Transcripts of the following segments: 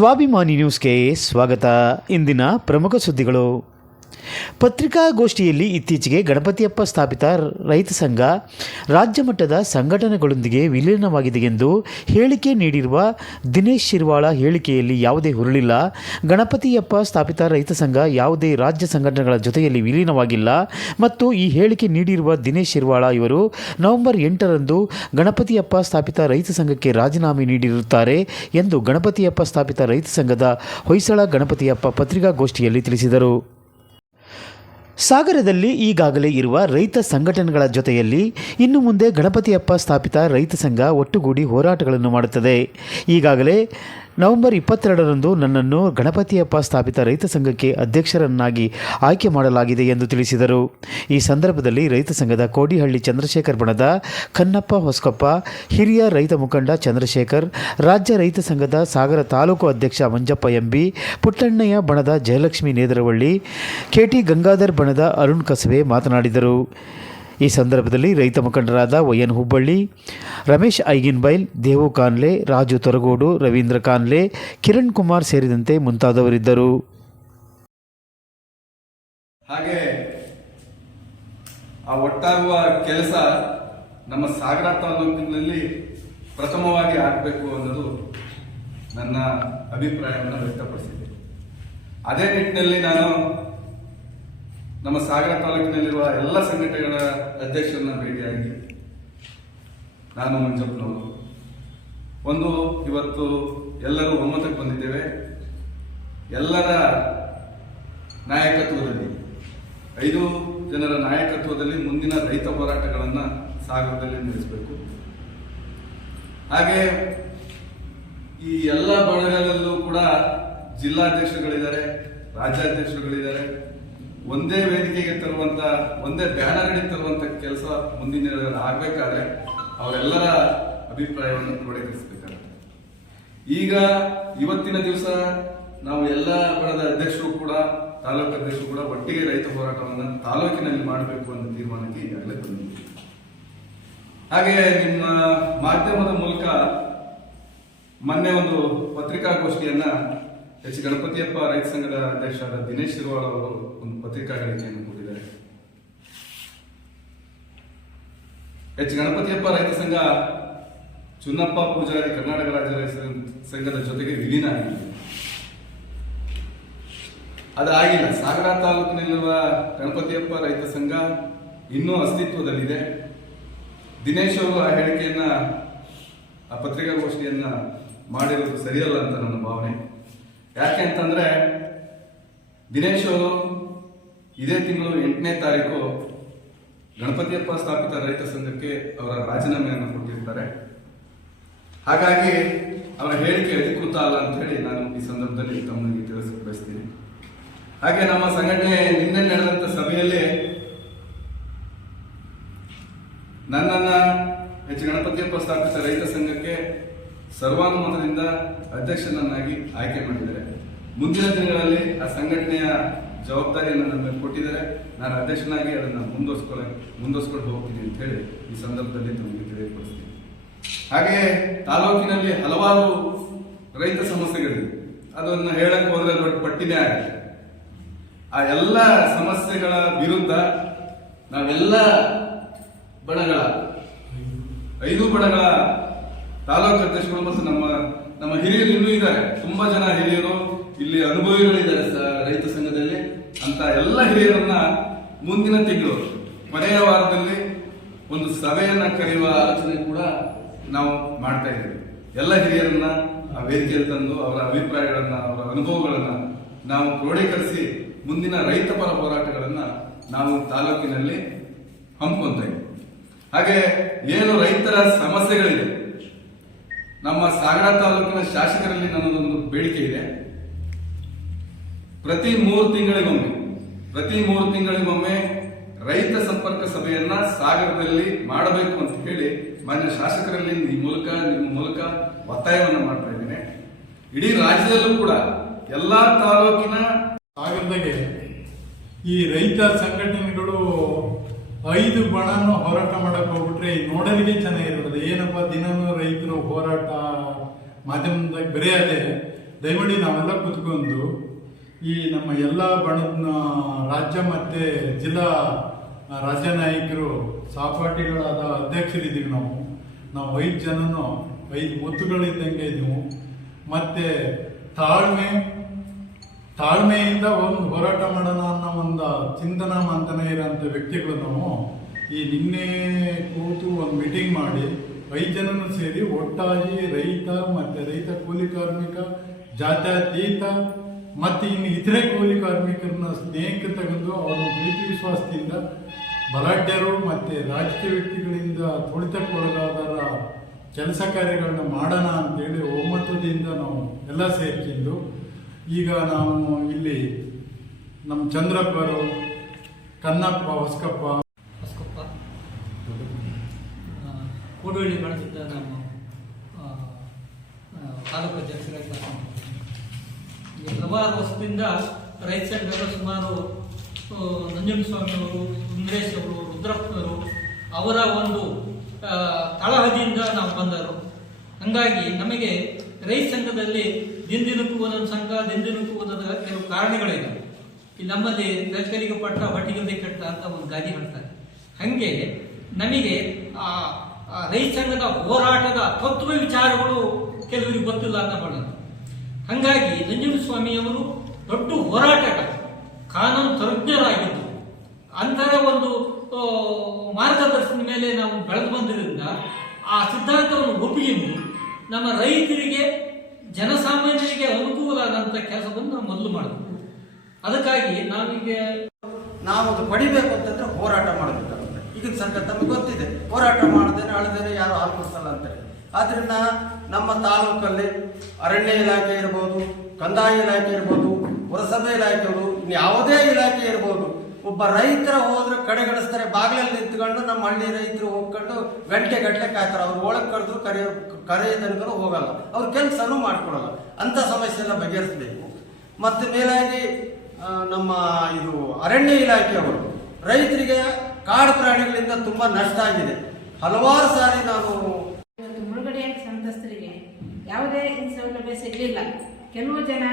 ಸ್ವಾಭಿಮಾನಿ ನ್ಯೂಸ್ಗೆ ಸ್ವಾಗತ. ಇಂದಿನ ಪ್ರಮುಖ ಸುದ್ದಿಗಳು. ಪತ್ರಿಕಾಗೋಷ್ಠಿಯಲ್ಲಿ ಇತ್ತೀಚೆಗೆ ಗಣಪತಿಯಪ್ಪ ಸ್ಥಾಪಿತ ರೈತ ಸಂಘ ರಾಜ್ಯ ಮಟ್ಟದ ಸಂಘಟನೆಗಳೊಂದಿಗೆ ವಿಲೀನವಾಗಿದೆ ಎಂದು ಹೇಳಿಕೆ ನೀಡಿರುವ ದಿನೇಶ್ ಶಿರ್ವಾಳ ಹೇಳಿಕೆಯಲ್ಲಿ ಯಾವುದೇ ಹುರುಳಿಲ್ಲ. ಗಣಪತಿಯಪ್ಪ ಸ್ಥಾಪಿತ ರೈತ ಸಂಘ ಯಾವುದೇ ರಾಜ್ಯ ಸಂಘಟನೆಗಳ ಜೊತೆಯಲ್ಲಿ ವಿಲೀನವಾಗಿಲ್ಲ ಮತ್ತು ಈ ಹೇಳಿಕೆ ನೀಡಿರುವ ದಿನೇಶ್ ಶಿರ್ವಾಳ ಇವರು ನವೆಂಬರ್ 8ರಂದು ಗಣಪತಿಯಪ್ಪ ಸ್ಥಾಪಿತ ರೈತ ಸಂಘಕ್ಕೆ ರಾಜೀನಾಮೆ ನೀಡಿರುತ್ತಾರೆ ಎಂದು ಗಣಪತಿಯಪ್ಪ ಸ್ಥಾಪಿತ ರೈತ ಸಂಘದ ಹೊಯ್ಸಳ ಗಣಪತಿಯಪ್ಪ ಪತ್ರಿಕಾಗೋಷ್ಠಿಯಲ್ಲಿ ತಿಳಿಸಿದರು. ಸಾಗರದಲ್ಲಿ ಈಗಾಗಲೇ ಇರುವ ರೈತ ಸಂಘಟನೆಗಳ ಜೊತೆಯಲ್ಲಿ ಇನ್ನು ಮುಂದೆ ಗಣಪತಿಯಪ್ಪ ಸ್ಥಾಪಿತ ರೈತ ಸಂಘ ಒಟ್ಟುಗೂಡಿ ಹೋರಾಟಗಳನ್ನು ಮಾಡುತ್ತದೆ. ಈಗಾಗಲೇ ನವೆಂಬರ್ 22ರಂದು ನನ್ನನ್ನು ಗಣಪತಿಯಪ್ಪ ಸ್ಥಾಪಿತ ರೈತ ಸಂಘಕ್ಕೆ ಅಧ್ಯಕ್ಷರನ್ನಾಗಿ ಆಯ್ಕೆ ಮಾಡಲಾಗಿದೆ ಎಂದು ತಿಳಿಸಿದರು. ಈ ಸಂದರ್ಭದಲ್ಲಿ ರೈತ ಸಂಘದ ಕೋಡಿಹಳ್ಳಿ ಚಂದ್ರಶೇಖರ್ ಬಣದ ಕನ್ನಪ್ಪ ಹೊಸಕೊಪ್ಪ, ಹಿರಿಯ ರೈತ ಮುಖಂಡ ಚಂದ್ರಶೇಖರ್, ರಾಜ್ಯ ರೈತ ಸಂಘದ ಸಾಗರ ತಾಲೂಕು ಅಧ್ಯಕ್ಷ ಮಂಜಪ್ಪ ಎಂಬಿ, ಪುಟ್ಟಣ್ಣಯ್ಯ ಬಣದ ಜಯಲಕ್ಷ್ಮಿ ನೇದರವಳ್ಳಿ, ಕೆಟಿ ಗಂಗಾಧರ್ ಬಣದ ಅರುಣ್ ಕಸವೆ ಮಾತನಾಡಿದರು. ಈ ಸಂದರ್ಭದಲ್ಲಿ ರೈತ ಮುಖಂಡರಾದ ವೈಎನ್ ಹುಬ್ಬಳ್ಳಿ, ರಮೇಶ್ ಐಗಿನ್ಬೈಲ್, ದೇವು ಕಾನ್ಲೆ, ರಾಜು ತೊರಗೋಡು, ರವೀಂದ್ರ ಕಾನ್ಲೆ, ಕಿರಣ್ ಕುಮಾರ್ ಸೇರಿದಂತೆ ಮುಂತಾದವರಿದ್ದರು. ಹಾಗೆ ಆ ಒಟ್ಟಾಗುವ ಕೆಲಸ ನಮ್ಮ ಸಾಗರ ತಾಲೂಕಿನಲ್ಲಿ ಪ್ರಥಮವಾಗಿ ಆಗಬೇಕು ಅನ್ನೋದು ನನ್ನ ಅಭಿಪ್ರಾಯವನ್ನು ವ್ಯಕ್ತಪಡಿಸಿದೆ. ಅದೇ ನಿಟ್ಟಿನಲ್ಲಿ ನಾನು ನಮ್ಮ ಸಾಗರ ತಾಲೂಕಿನಲ್ಲಿರುವ ಎಲ್ಲ ಸಂಘಟನೆಗಳ ಅಧ್ಯಕ್ಷರನ್ನ ಭೇಟಿಯಾಗಿ ನಾನು ಮಂಜಪ್ಪನವರು ಇವತ್ತು ಎಲ್ಲರೂ ಒಮ್ಮತಕ್ಕೆ ಬಂದಿದ್ದೇವೆ. ಎಲ್ಲರ ನಾಯಕತ್ವದಲ್ಲಿ 5 ಜನರ ನಾಯಕತ್ವದಲ್ಲಿ ಮುಂದಿನ ರೈತ ಹೋರಾಟಗಳನ್ನು ಸಾಗರದಲ್ಲಿ ನಡೆಸಬೇಕು. ಹಾಗೆ ಈ ಎಲ್ಲ ಬಣಗಳಲ್ಲೂ ಕೂಡ ಜಿಲ್ಲಾಧ್ಯಕ್ಷರುಗಳಿದ್ದಾರೆ, ರಾಜ್ಯಾಧ್ಯಕ್ಷರುಗಳಿದ್ದಾರೆ. ಒಂದೇ ವೇದಿಕೆಗೆ ತರುವಂತ, ಒಂದೇ ಬ್ಯಾನರ್ಗಳಿಗೆ ತರುವಂತ ಕೆಲಸ ಮುಂದಿನ ಆಗ್ಬೇಕಾದ್ರೆ ಅವರೆಲ್ಲರ ಅಭಿಪ್ರಾಯವನ್ನು ಕ್ರೋಢೀಕರಿಸಬೇಕಾಗುತ್ತೆ. ಈಗ ಇವತ್ತಿನ ದಿವಸ ನಾವು ಎಲ್ಲ ಬಣದ ಅಧ್ಯಕ್ಷರು ಕೂಡ, ತಾಲೂಕು ಅಧ್ಯಕ್ಷರು ಕೂಡ ಒಟ್ಟಿಗೆ ರೈತ ಹೋರಾಟವನ್ನು ತಾಲೂಕಿನಲ್ಲಿ ಮಾಡಬೇಕು ಅನ್ನೋ ತೀರ್ಮಾನಕ್ಕೆ ಈಗಾಗಲೇ ಬಂದಿದೆ. ಹಾಗೆ ನಿಮ್ಮ ಮಾಧ್ಯಮದ ಮೂಲಕ ಮೊನ್ನೆ ಒಂದು ಪತ್ರಿಕಾಗೋಷ್ಠಿಯನ್ನ ಗಣಪತಿಯಪ್ಪ ರೈತ ಸಂಘದ ಅಧ್ಯಕ್ಷರಾದ ದಿನೇಶ್ ಶಿರ್ವಾಳ ಅವರು ಒಂದು ಪತ್ರಿಕಾ ಹೇಳಿಕೆಯನ್ನು ಕೊಟ್ಟಿದ್ದಾರೆ. ಗಣಪತಿಯಪ್ಪ ರೈತ ಸಂಘ ಚುನ್ನಪ್ಪ ಪೂಜಾರಿ ಕರ್ನಾಟಕ ರಾಜ್ಯ ರೈತ ಸಂಘದ ಜೊತೆಗೆ ವಿಲೀನ ಆಗಿದೆ. ಅದಾಗಿಲ್ಲ. ಸಾಗರ ತಾಲೂಕಿನಲ್ಲಿರುವ ಗಣಪತಿಯಪ್ಪ ರೈತ ಸಂಘ ಇನ್ನೂ ಅಸ್ತಿತ್ವದಲ್ಲಿದೆ. ದಿನೇಶ್ ಅವರು ಆ ಹೇಳಿಕೆಯನ್ನ, ಆ ಪತ್ರಿಕಾಗೋಷ್ಠಿಯನ್ನ ಮಾಡಿರೋದು ಸರಿಯಲ್ಲ ಅಂತ ನನ್ನ ಭಾವನೆ. ಯಾಕೆ ಅಂತಂದ್ರೆ ದಿನೇಶ್ ಅವರು ಇದೇ ತಿಂಗಳು 8ನೇ ತಾರೀಕು ಗಣಪತಿಯಪ್ಪ ಸ್ಥಾಪಿತ ರೈತ ಸಂಘಕ್ಕೆ ಅವರ ರಾಜೀನಾಮೆಯನ್ನು ಕೊಟ್ಟಿರ್ತಾರೆ. ಹಾಗಾಗಿ ಅವರ ಹೇಳಿಕೆ ಅಧಿಕೃತ ಅಲ್ಲ ಅಂತ ಹೇಳಿ ನಾನು ಈ ಸಂದರ್ಭದಲ್ಲಿ ತಮ್ಮನಿಗೆ ತಿಳಿಸಕ್ಕೆ ಬಯಸ್ತೀನಿ. ಹಾಗೆ ನಮ್ಮ ಸಂಘಟನೆ ನಿನ್ನೆ ನಡೆದಂತ ಸಭೆಯಲ್ಲಿ ನನ್ನನ್ನ ಗಣಪತಿಯಪ್ಪ ಸ್ಥಾಪಿತ ರೈತ ಸಂಘಕ್ಕೆ ಸರ್ವಾನುಮತದಿಂದ ಅಧ್ಯಕ್ಷನನ್ನಾಗಿ ಆಯ್ಕೆ ಮಾಡಿದ್ದಾರೆ. ಮುಂದಿನ ದಿನಗಳಲ್ಲಿ ಆ ಸಂಘಟನೆಯ ಜವಾಬ್ದಾರಿಯನ್ನು ನನ್ನ ಮೇಲೆ ಕೊಟ್ಟಿದ್ದಾರೆ. ನಾನು ಅಧ್ಯಕ್ಷನಾಗಿ ಅದನ್ನು ಮುಂದುವರಿಸ್ಕೊಂಡು ಹೋಗ್ತೀನಿ ಅಂತ ಹೇಳಿ ಈ ಸಂದರ್ಭದಲ್ಲಿ ತಮಗೆ ತಿಳಿಯಪಡಿಸ್ತೀನಿ. ಹಾಗೆ ತಾಲೂಕಿನಲ್ಲಿ ಹಲವಾರು ರೈತ ಸಮಸ್ಯೆಗಳಿವೆ. ಅದನ್ನು ಹೇಳಕ್ ಹೋದ್ರೆ ದೊಡ್ಡ ಪಟ್ಟಿನೇ ಆಗಿದೆ. ಆ ಎಲ್ಲ ಸಮಸ್ಯೆಗಳ ವಿರುದ್ಧ ನಾವೆಲ್ಲ ಬಣಗಳ 5 ಬಣಗಳ ತಾಲೂಕು ಅಧ್ಯಕ್ಷರು ಮತ್ತು ನಮ್ಮ ಹಿರಿಯರು ಇನ್ನೂ ಇದ್ದಾರೆ. ತುಂಬಾ ಜನ ಹಿರಿಯರು ಇಲ್ಲಿ ಅನುಭವಿಗಳಿದ್ದಾರೆ ರೈತ ಸಂಘದಲ್ಲಿ. ಅಂತ ಎಲ್ಲ ಹಿರಿಯರನ್ನ ಮುಂದಿನ ತಿಂಗಳು ಕೊನೆಯ ವಾರದಲ್ಲಿ ಒಂದು ಸಭೆಯನ್ನ ಕರೆಯುವ ಆಲೋಚನೆ ಕೂಡ ನಾವು ಮಾಡ್ತಾ ಇದ್ದೇವೆ. ಎಲ್ಲ ಹಿರಿಯರನ್ನ ಆ ವೇದಿಕೆಯಲ್ಲಿ ತಂದು ಅವರ ಅಭಿಪ್ರಾಯಗಳನ್ನ, ಅವರ ಅನುಭವಗಳನ್ನ ನಾವು ಕ್ರೋಢೀಕರಿಸಿ ಮುಂದಿನ ರೈತ ಪರ ಹೋರಾಟಗಳನ್ನ ನಾವು ತಾಲೂಕಿನಲ್ಲಿ ಹಮ್ಮಿಕೊಂತ ಇದ್ದೇವೆ. ಹಾಗೆ ಏನು ರೈತರ ಸಮಸ್ಯೆಗಳಿದೆ, ನಮ್ಮ ಸಾಗರ ತಾಲೂಕಿನ ಶಾಸಕರಲ್ಲಿ ನನ್ನದೊಂದು ಬೇಡಿಕೆ ಇದೆ. ಪ್ರತಿ 3 ತಿಂಗಳಿಗೊಮ್ಮೆ ರೈತ ಸಂಪರ್ಕ ಸಭೆಯನ್ನ ಸಾಗರದಲ್ಲಿ ಮಾಡಬೇಕು ಅಂತ ಹೇಳಿ ಮಾನ್ಯ ಶಾಸಕರಲ್ಲಿ ನಿಮ್ಮ ಮೂಲಕ ಒತ್ತಾಯವನ್ನು ಮಾಡ್ತಾ ಇದ್ದೇನೆ. ಇಡೀ ರಾಜ್ಯದಲ್ಲೂ ಕೂಡ ಎಲ್ಲಾ ತಾಲೂಕಿನ ಸಾಗರದಾಗೆ ಈ ರೈತ ಸಂಘಟನೆಗಳು 5 ಬಣನು ಹೋರಾಟ ಮಾಡಕ್ ಹೋಗ್ಬಿಟ್ರೆ ನೋಡಲಿಕ್ಕೆ ಚೆನ್ನಾಗಿರೋದು. ಏನಪ್ಪ ದಿನನೂ ರೈತರು ಹೋರಾಟ ಮಾಧ್ಯಮದಾಗ ಬರೀ ಅದೇ ದಯಮಾಡಿ ನಾವೆಲ್ಲ ಕೂತ್ಕೊಂಡು ಈ ನಮ್ಮ ಎಲ್ಲ ಬಣದ ರಾಜ್ಯ ಮತ್ತು ಜಿಲ್ಲಾ ರಾಜ್ಯ ನಾಯಕರು ಸಹಪಾಠಿಗಳಾದ ಅಧ್ಯಕ್ಷರಿದ್ದೀವಿ ನಾವು 5 ಜನನು 5 ಮುತ್ತುಗಳಿದ್ದಂಗೆ ಇದ್ದೀವಿ. ಮತ್ತು ತಾಳ್ಮೆಯಿಂದ ಒಂದು ಹೋರಾಟ ಮಾಡೋಣ ಅನ್ನೋ ಒಂದು ಚಿಂತನ ಮಂಥನ ಇರೋಂಥ ವ್ಯಕ್ತಿಗಳು ನಾವು ಈ ನಿನ್ನೆ ಕೂತು ಒಂದು ಮೀಟಿಂಗ್ ಮಾಡಿ 5 ಜನನು ಸೇರಿ ಒಟ್ಟಾಗಿ ರೈತ ಮತ್ತು ರೈತ ಕೂಲಿ ಕಾರ್ಮಿಕ ಜಾತ್ಯತೀತ ಮತ್ತು ಇನ್ನು ಇತರೆ ಕೂಲಿ ಕಾರ್ಮಿಕರನ್ನ ಸ್ನೇಹಕ್ಕೆ ತಗೊಂಡು ಅವರು ಪ್ರೀತಿ ವಿಶ್ವಾಸದಿಂದ ಬಲಾಢ್ಯರು ಮತ್ತು ರಾಜಕೀಯ ವ್ಯಕ್ತಿಗಳಿಂದ ತುಳಿತಕ್ಕೊಳಗಾದರ ಕೆಲಸ ಕಾರ್ಯಗಳನ್ನ ಮಾಡೋಣ ಅಂತೇಳಿ ಒಮ್ಮತದಿಂದ ನಾವು ಎಲ್ಲ ಸೇರ್ಕೊಂಡು ಈಗ ನಾವು ಇಲ್ಲಿ ನಮ್ಮ ಚಂದ್ರಪ್ಪರು, ಕನ್ನಪ್ಪ, ಹೊಸಕಪ್ಪ ಕೂಡುವಳ್ಳಿ ಬಳಸಿದ್ದ ನಮ್ಮ ತಾಲೂಕು ಅಧ್ಯಕ್ಷರಾಗಿ ಕೆಲಸ ಮಾಡ್ತಾರೆ. ಈ ಹಲವಾರು ವರ್ಷದಿಂದ ರೈತ ಸಂಘದ ಸುಮಾರು ನಂಜುಂಡಸ್ವಾಮಿ ಅವರು, ಸುಂದರೇಶ್ ಅವರು, ರುದ್ರಪ್ಪನವರು ಅವರ ಒಂದು ತಳಹದಿಯಿಂದ ನಾವು ಬಂದರು. ಹಾಗಾಗಿ ನಮಗೆ ರೈತ ಸಂಘದಲ್ಲಿ ದಿನದಿನಕ್ಕೂ ಒಂದೊಂದು ಸಂಘ, ದಿನದಿನಕ್ಕೂ ಒಂದೊಂದು ಕೆಲವು ಕಾರಣಗಳಿವೆ. ಈ ನಮ್ಮಲ್ಲಿ ರೈತರಿಗೆ ಪಟ್ಟ ಹೊಟ್ಟಿಗೆ ಕಟ್ಟ ಅಂತ ಒಂದು ಗಾದಿ ಹೇಳ್ತಾರೆ. ಹಾಗೆ ನಮಗೆ ರೈತ ಸಂಘದ ಹೋರಾಟದ ತತ್ವ ವಿಚಾರಗಳು ಕೆಲವರಿಗೆ ಗೊತ್ತಿಲ್ಲ ಅಂತ ಮಾಡೋದು. ಹಾಗಾಗಿ ನಂಜುಂಡಸ್ವಾಮಿಯವರು ದೊಡ್ಡ ಹೋರಾಟಗಾರ, ಕಾನೂನು ತಜ್ಞರಾಗಿದ್ದು, ಅಂತರ ಒಂದು ಮಾರ್ಗದರ್ಶನದ ಮೇಲೆ ನಾವು ಬೆಳೆದು ಬಂದಿದ್ದರಿಂದ ಆ ಸಿದ್ಧಾಂತವನ್ನು ಒಪ್ಪಿಕೊಂಡು ನಮ್ಮ ರೈತರಿಗೆ, ಜನಸಾಮಾನ್ಯರಿಗೆ ಅನುಕೂಲ ಆದಂಥ ಕೆಲಸವನ್ನು ನಾವು ಮೊದಲು ಮಾಡಬೇಕು. ಅದಕ್ಕಾಗಿ ನಾವು ಅದು ಪಡಿಬೇಕು ಅಂತಂದ್ರೆ ಹೋರಾಟ ಮಾಡಬೇಕಾಗುತ್ತೆ. ಈಗಿನ ಸರ್ಕಾರ ತಮಗೆ ಗೊತ್ತಿದೆ, ಹೋರಾಟ ಮಾಡದೇನೆ ಅಳದೇನೆ ಯಾರು ಹಾಲು ಕೊಡ್ಸಲ್ಲ ಅಂತಾರೆ. ಆದ್ರಿಂದ ನಮ್ಮ ತಾಲೂಕಲ್ಲಿ ಅರಣ್ಯ ಇಲಾಖೆ ಇರ್ಬೋದು, ಕಂದಾಯ ಇಲಾಖೆ ಇರ್ಬೋದು, ಪುರಸಭೆ ಇಲಾಖೆ ಇರ್ಬೋದು, ಯಾವುದೇ ಇಲಾಖೆ ಇರ್ಬೋದು, ಒಬ್ಬ ರೈತರ ಹೋದ್ರೆ ಕಡೆಗಣಿಸ್ತಾರೆ. ಬಾಗಿಲಲ್ಲಿ ನಿಂತ್ಕೊಂಡು ನಮ್ಮ ಹಳ್ಳಿ ರೈತರು ಹೋಗ್ಕೊಂಡು ಗಂಟೆ ಕಾಯ್ತಾರೆ. ಅವ್ರು ಒಳಗೆ ಕರೆದ್ರು ಕರೆಯ ತನಕ ಹೋಗಲ್ಲ, ಅವ್ರ ಕೆಲಸನೂ ಮಾಡ್ಕೊಡಲ್ಲ. ಅಂಥ ಸಮಸ್ಯೆ ಎಲ್ಲ ಬಗೆಹರಿಸಬೇಕು. ಮತ್ತು ಮೇಲಾಗಿ ನಮ್ಮ ಇದು ಅರಣ್ಯ ಇಲಾಖೆಯವರು ರೈತರಿಗೆ ಕಾಡು ಪ್ರಾಣಿಗಳಿಂದ ತುಂಬ ನಷ್ಟ ಆಗಿದೆ. ಹಲವಾರು ಸಾರಿ ನಾನು ಮುಳುಗಡೆಯ ಸಂತ್ರಸ್ತರಿಗೆ ಯಾವುದೇ ಸೌಲಭ್ಯ ಸಿಗಲಿಲ್ಲ. ಕೆಲವು ಜನ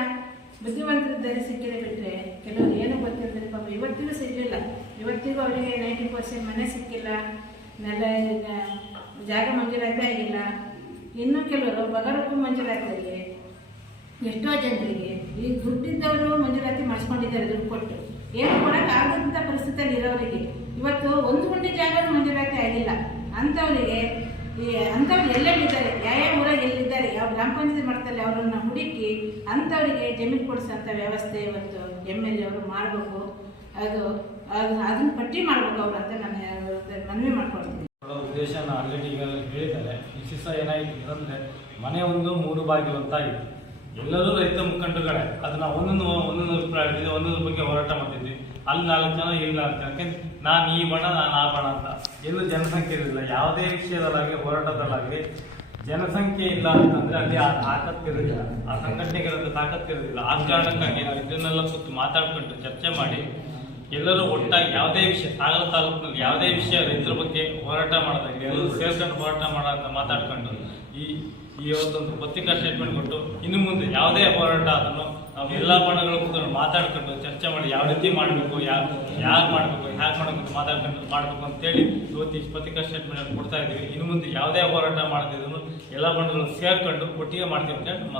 ಬುದ್ಧಿವಂತರಿದ್ದರೆ ಸಿಕ್ಕಿದೆ ಬಿಟ್ಟರೆ ಕೆಲವರು ಏನು ಗೊತ್ತಿರ್ತಾರೆ ಪಾಪ ಇವತ್ತಿಗೂ ಸಿಗಲಿಲ್ಲ. ಇವತ್ತಿಗೂ ಅವರಿಗೆ 90% ಮನೆ ಸಿಕ್ಕಿಲ್ಲ, ನೆಲ ಜಾಗ ಮಂಜೂರಾತಿ ಆಗಿಲ್ಲ. ಇನ್ನೂ ಕೆಲವರು ಬಗರಕ್ಕೂ ಮಂಜೂರಾತಿ ಆಗಿದೆ. ಎಷ್ಟೋ ಜನರಿಗೆ ಈ ದುಡ್ಡಿದ್ದವರು ಮಂಜೂರಾತಿ ಮಾಡಿಸ್ಕೊಂಡಿದ್ದಾರೆ, ದುಡ್ಡು ಕೊಟ್ಟು ಏನು ಕೊಡೋಕ್ಕಾಗದಂಥ ಪರಿಸ್ಥಿತಿಯಲ್ಲಿ ಇರೋರಿಗೆ ಇವತ್ತು 1 ಗುಂಟೆ ಜಾಗ ಮಂಜೂರಾತಿ ಆಗಿಲ್ಲ. ಅಂಥವರಿಗೆ ಅಂಥವ್ರು ಎಲ್ಲೆಲ್ಲಿದ್ದಾರೆ, ಯಾವ ಊರಾಗ ಎಲ್ಲಿದ್ದಾರೆ, ಯಾವ ಗ್ರಾಮ ಪಂಚಾಯತಿ ಮಾಡ್ತಾರೆ ಅವರನ್ನು ಹುಡುಕಿ ಅಂಥವರಿಗೆ ಜಮೀನು ಕೊಡಿಸೋಂಥ ವ್ಯವಸ್ಥೆ ಇವತ್ತು MLA ಅವರು ಮಾಡಬೇಕು. ಅದನ್ನು ಪಟ್ಟಿ ಮಾಡಬೇಕು ಅವರು ಅಂತ ನಾನು ಮನವಿ ಮಾಡ್ಕೊಳ್ತೀನಿ. ಉದ್ದೇಶನ ಆಲ್ರೆಡಿ ಈಗ ಹೇಳಿದ್ದಾರೆ. ವಿಶೇಷ ಏನಾಯಿತು ಅಂದರೆ ಮನೆ ಒಂದು 3 ಬಾಗಿಲು ಅಂತ ಇದೆ. ಎಲ್ಲರೂ ರೈತ ಮುಖಂಡಗಳೇ. ಅದನ್ನ ಒಂದೊಂದು ಅಭಿಪ್ರಾಯ ಇದೆ, ಒಂದೊಂದ್ರ ಬಗ್ಗೆ ಹೋರಾಟ ಮಾಡ್ತಿದ್ವಿ. ಅಲ್ಲಿ 4 ಜನ, ಇಲ್ಲಿ 4 ಜನ. ಯಾಕೆಂದ್ರೆ ನಾನು ಈ ಬಣ, ನಾನು ಆ ಬಣ ಅಂತ ಎಲ್ಲೂ ಜನಸಂಖ್ಯೆ ಇರಲಿಲ್ಲ. ಯಾವುದೇ ವಿಷಯದಲ್ಲಾಗಲಿ ಹೋರಾಟದಲ್ಲಾಗಲಿ ಜನಸಂಖ್ಯೆ ಇಲ್ಲ ಅಂತಂದ್ರೆ ಅಲ್ಲಿ ಆ ತಾಕತ್ತಿರೋದಿಲ್ಲ, ಆ ಸಂಘಟನೆಗಳಂತ ತಾಕತ್ತಿರೋದಿಲ್ಲ. ಆ ಕಾರಣಕ್ಕಾಗಿ ನಾವು ಇದನ್ನೆಲ್ಲ ಕೂತು ಮಾತಾಡ್ಕೊಂಡು ಚರ್ಚೆ ಮಾಡಿ ಎಲ್ಲರೂ ಒಟ್ಟಾಗಿ ಯಾವುದೇ ವಿಷಯ, ಸಾಗರ ತಾಲೂಕಿನಲ್ಲಿ ಯಾವುದೇ ವಿಷಯ ರೈತರ ಬಗ್ಗೆ ಹೋರಾಟ ಮಾಡೋದಾಗಲಿ ಎಲ್ಲರೂ ಸೇರ್ಕೊಂಡು ಹೋರಾಟ ಮಾಡೋ ಅಂತ ಮಾತಾಡ್ಕೊಂಡು ಈ ಹೊತ್ತೊಂದು ಪತ್ರಿಕಾ ಸ್ಟೇಟ್ಮೆಂಟ್ ಕೊಟ್ಟು ಇನ್ನು ಮುಂದೆ ಯಾವುದೇ ಹೋರಾಟ ಅದನ್ನು ನಾವು ಎಲ್ಲ ಬಣಗಳು ಕೂತ್ಕೊಂಡು ಮಾತಾಡ್ಕೊಂಡು ಚರ್ಚೆ ಮಾಡಿ ಯಾವ ರೀತಿ ಮಾಡಬೇಕು, ಯಾರು ಮಾಡಬೇಕು, ಹ್ಯಾಗೆ ಮಾಡಬೇಕು ಮಾತಾಡ್ಕೊಂಡು ಮಾಡಬೇಕು ಅಂತೇಳಿ ಇವತ್ತು ಈ ಪತ್ರಿಕಾ ಸ್ಟೇಟ್ಮೆಂಟ್ ಕೊಡ್ತಾ ಇದ್ದೀವಿ. ಇನ್ನು ಮುಂದೆ ಯಾವುದೇ ಹೋರಾಟ ಮಾಡದಿದ್ರು ಎಲ್ಲ ಬಣಗಳು ಸೇರ್ಕೊಂಡು ಒಟ್ಟಿಗೆ ಮಾಡ್ತೀವಿ ಅಂತ ಹೇಳಿ